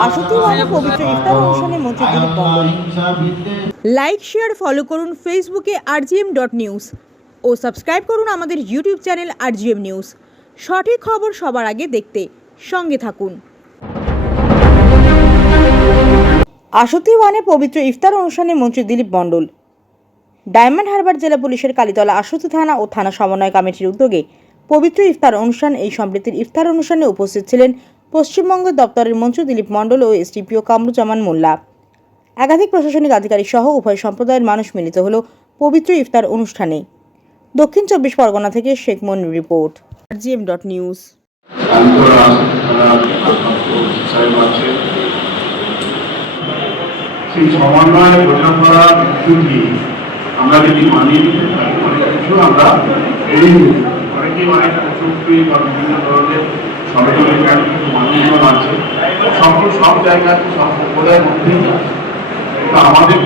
আসতি ওয়ানে পবিত্র ইফতার অনুষ্ঠানে মন্ত্রী দিলীপ মণ্ডল। লাইক শেয়ার ফলো করুন ফেসবুকে rgm.news ও সাবস্ক্রাইব করুন আমাদের ইউটিউব চ্যানেল rgm নিউজ। সঠিক খবর সবার আগে দেখতে সঙ্গে থাকুন। আসতি ওয়ানে পবিত্র ইফতার অনুষ্ঠানে মন্ত্রী দিলীপ মণ্ডল। ডায়মন্ড হারবার জেলা পুলিশের কালীতলা আসতি থানা ও থানা সমন্বয় কমিটির উদ্যোগে পবিত্র ইফতার অনুষ্ঠান। এই সম্প্রীতির ইফতার অনুষ্ঠানে উপস্থিত ছিলেন পশ্চিমবঙ্গ দপ্তরের মন্ত্রী দিলীপ মণ্ডল ও এসডিপিও কামরুজ্জামান মোল্লা। একাধিক প্রশাসনিক আধিকারিক সহ উভয় সম্প্রদায়ের মানুষ মিলিত হল পবিত্র ইফতার অনুষ্ঠানে। দক্ষিণ 24 পরগনা থেকে শেখ মনির রিপোর্ট, rgm.news। সেই সমন্বয় বোঝাপড়া বিদ্যুৎ আমরা যদি মানি অনেক কিছু আমরা এড়িয়ে অনেকেই অনেক প্রযুক্তি বা বিভিন্ন ধরনের সরকার কিছু মানুষজন আছে, সব জায়গাতে সব সম্প্রদায়ের মধ্যেই আছে। কিন্তু আমাদের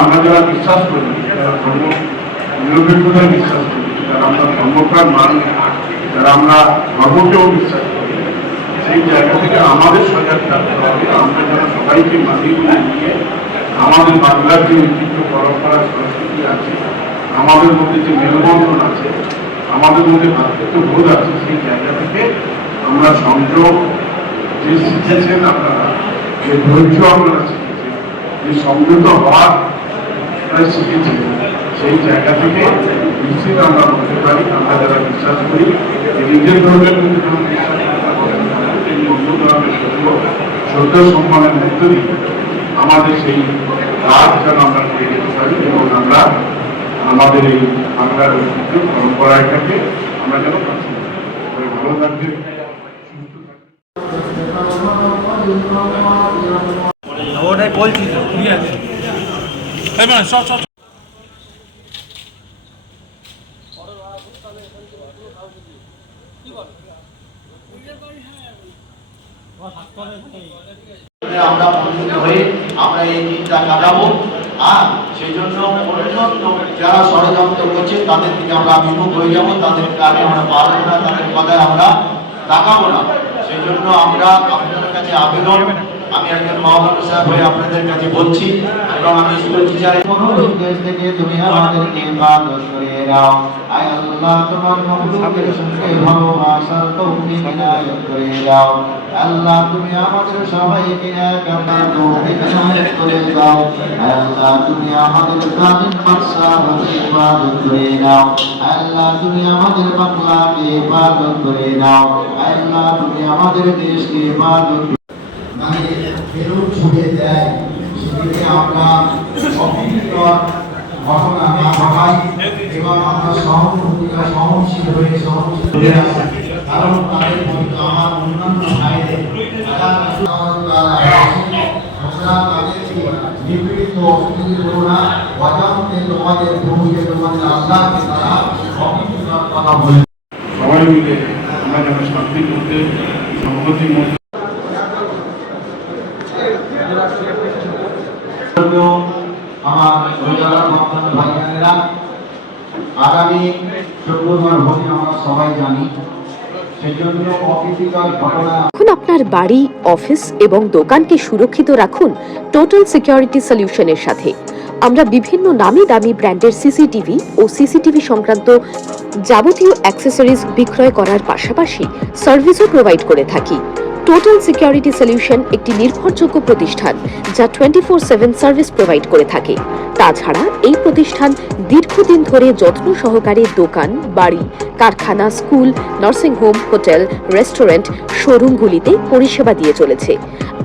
আমরা যারা বিশ্বাস করি, যারা ধর্ম নিরপেক্ষতায় বিশ্বাস করি, যারা আমরা ধর্মপ্রাণ মানুষ, যারা আমরা ধর্মকেও বিশ্বাস করি, সেই জায়গা থেকে আমাদের সজাগ থাকতে হবে। আমরা যারা সবাইকে মানিয়ে নিয়ে আমাদের বাংলার যে ঐতিহ্য পরম্পরা সংস্কৃতি আছে, আমাদের মধ্যে যে মেলবন্ধন আছে, আমাদের মধ্যে ভ্রাতৃত্ববোধ আছে, সেই জায়গা থেকে আমরা সংযোগ যে শিখেছেন আপনারা, যে ধৈর্য আপনারা শিখেছেন, যে সংযত হওয়ার শিখেছেন, সেই জায়গা থেকে নিশ্চিত আমরা বলতে পারি আমরা যারা বিশ্বাস করি নিজের ধর্মের মধ্যে যেমন বিশ্বাস অন্য ধর্মের শ্রদ্ধা সম্মানের মধ্য দিয়ে আমাদের সেই কাজ যেন আমরা করে যেতে পারি এবং আমরা আমাদের এই বাংলার ঐতিহ্য পরম্পরাটাকে আমরা যেন ভালো থাকবে, ওটাই বলছি তো আমরা বন্ধু হয়ে আমরা এই দিনটা কাটাবো। সেই জন্য যারা ষড়যন্ত্র করছে তাদের দিকে আমরা বিমুখ হয়ে যাবো, তাদের কাজে আমরা পারবো না, তাদের কথায় আমরা তাকাবো না। সেই জন্য আমরা আপনাদের কাছে আবেদন, আমি একজন মহামানব সাহেব হয়ে আপনাদের কাছে বলছি এবং আমি স্কুল টিচার দেশ থেকে তুমি আমাদেরকে ইবাদত করে দাও। আয় আল্লাহ, তোমার মাখলুকের সঙ্গে ভালোবাসার তৌফিক ইনায়াত করে দাও। আল্লাহ, তুমি আমাদের সবাইকে এক আপনার তৌফিক ইনায়াত করে দাও। আল্লাহ, তুমি আমাদের প্রাণীর বাদশাহকে ইবাদত করে দাও। আল্লাহ, তুমি আমাদের বাংলাকে ইবাদত করে দাও। আল্লাহ, তুমি আমাদের দেশকে ইবাদত ফেরত ছুটে দেয়, সেদিকে আমরা অপ্রীতিকর ঘটনা না ঘটাই এবং আমরা সহনশীল হয়ে আসি। কারণ তাদের মধ্যে আমার অন্যান্য ভাইদের নিপীড়িত অসুবিধে করো না, অজান্তে তোমাদের প্রভুকে তোমাদের আল্লাহকে তারা অপ্রীতিকর কথা বলে। সবাই মিলে আমরা যেন শান্তির মধ্যে সংহতির মধ্যে আগামী শুক্রবার ভোটে আমরা সবাই জানি, সেজন্য অপ্রীতিকর ঘটনা। এখন আপনার বাড়ি, অফিস এবং দোকানকে সুরক্ষিত রাখুন টোটাল সিকিউরিটি সলিউশনের সাথে। আমরা বিভিন্ন নামি দামি ব্র্যান্ডের সিসিটিভি ও সিসিটিভি সংক্রান্ত যাবতীয় অ্যাক্সেসরিজ বিক্রয় করার পাশাপাশি সার্ভিসও প্রোভাইড করে থাকি। টোটাল সিকিউরিটি সলিউশন একটি নির্ভরযোগ্য প্রতিষ্ঠান যা 24/7 সার্ভিস প্রোভাইড করে থাকে। তাছাড়া এই প্রতিষ্ঠান দীর্ঘদিন ধরে যত্ন সহকারে দোকান, বাড়ি, কারখানা, school, nursing home, hotel, restaurant, শোরুমগুলিতে পরিষেবা দিয়ে চলেছে।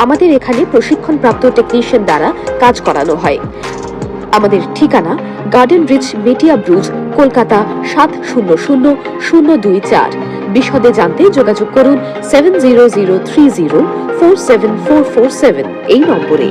আমাদের এখানে প্রশিক্ষণপ্রাপ্ত টেকনিশিয়ান দ্বারা কাজ করানো হয়। আমাদের ঠিকানা গার্ডেন রিচ, মেটিয়া ব্রুজ, কলকাতা 700024। বিশদে জানতে যোগাযোগ করুন 7003047447 এই নম্বরে।